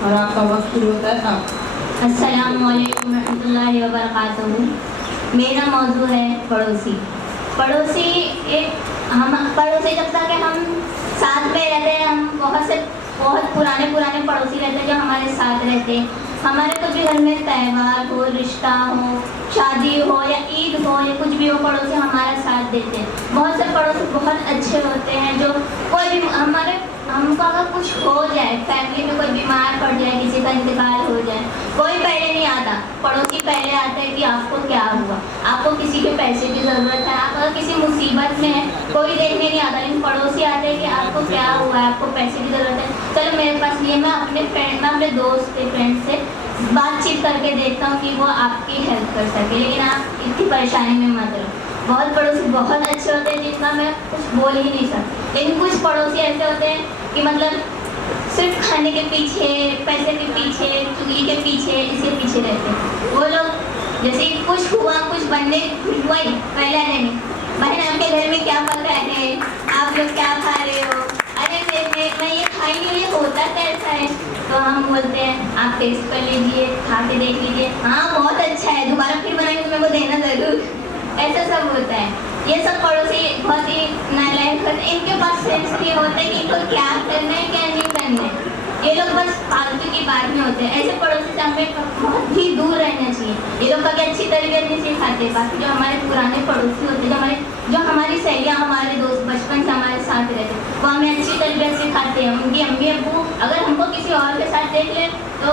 और आपका वक्त शुरू होता है अब। अस्सलामुअलैकुम रहमतुल्लाहि व बरकातहू। मेरा मौजू है पड़ोसी। पड़ोसी पड़ोसी जब तक हम साथ में रहते हैं, हम बहुत पुराने पड़ोसी रहते हैं जो हमारे साथ रहते हैं। हमारे कुछ भी घर में त्यौहार हो, रिश्ता हो, शादी हो या ईद हो या कुछ भी हो, पड़ोसी हमारा साथ देते हैं। बहुत से पड़ोसी बहुत अच्छे होते हैं जो कोई भी हमको अगर कुछ हो जाए, फैमिली में कोई बीमार पड़ जाए, किसी का इंतकाल हो जाए, कोई पहले नहीं आता। पड़ोसी पहले आता है कि आपको क्या हुआ, आपको किसी के पैसे की ज़रूरत है, आप अगर किसी मुसीबत में है, कोई देखने नहीं आता, लेकिन पड़ोसी आते हैं कि आपको क्या हुआ है, आपको पैसे की ज़रूरत है, चलो मेरे पास ये। मैं अपने दोस्त के फ्रेंड से बातचीत करके देखता हूँ कि वो आपकी हेल्प कर सके, लेकिन आप इतनी परेशानी में मत रहो। बहुत पड़ोसी बहुत अच्छे होते हैं जितना मैं कुछ बोल ही नहीं सकती, लेकिन कुछ पड़ोसी ऐसे होते हैं कि मतलब सिर्फ खाने के पीछे, पैसे के पीछे, चुगली के पीछे, इसके पीछे रहते हैं। वो लोग जैसे कुछ हुआ, कुछ बनने हुआ ही पहले आ जाएंगे, बहन आपके घर में क्या पक रहा है, आप लोग क्या खा रहे हो, अरे मैं ये खाई नहीं, ये होता कैसा है। तो हम बोलते हैं आप टेस्ट कर लीजिए, खा के देख लीजिए, हाँ बहुत अच्छा है, दोबारा फिर बनाएंगे तो मेरे को देना ज़रूर। ऐसा सब होता है। ये सब पड़ोसी बहुत ही नालायक होते हैं। इनके पास सेंस नहीं होता है कि इनको क्या करना है क्या नहीं करना है। ये लोग बस फालतू की बात में होते हैं। ऐसे पड़ोसी से हमें बहुत ही दूर रहना चाहिए। ये लोग कभी अच्छी तरबियत नहीं सिखाते। बाकी जो हमारे पुराने पड़ोसी होते हैं, जो हमारी सहेलियाँ, हमारे दोस्त बचपन से हमारे साथ रहते हैं, वो हमें अच्छी तरबियत सिखाते हैं। उनकी अम्मी अब्बू अगर हमको किसी और के साथ देख ले तो